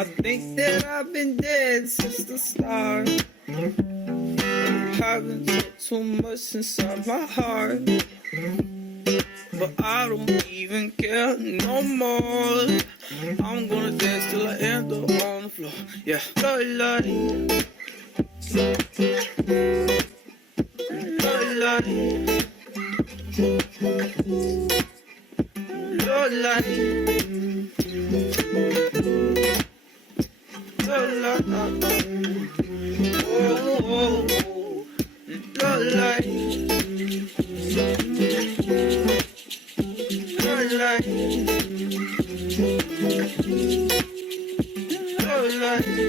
I think that I've been dead since the start. Haven't took too much inside my heart, but I don't even care no more. I'm gonna dance till I end up on the floor. Yeah, la la la la la la la. Oh, oh, oh. La la la la la la la. Oh, la la.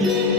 Thank you.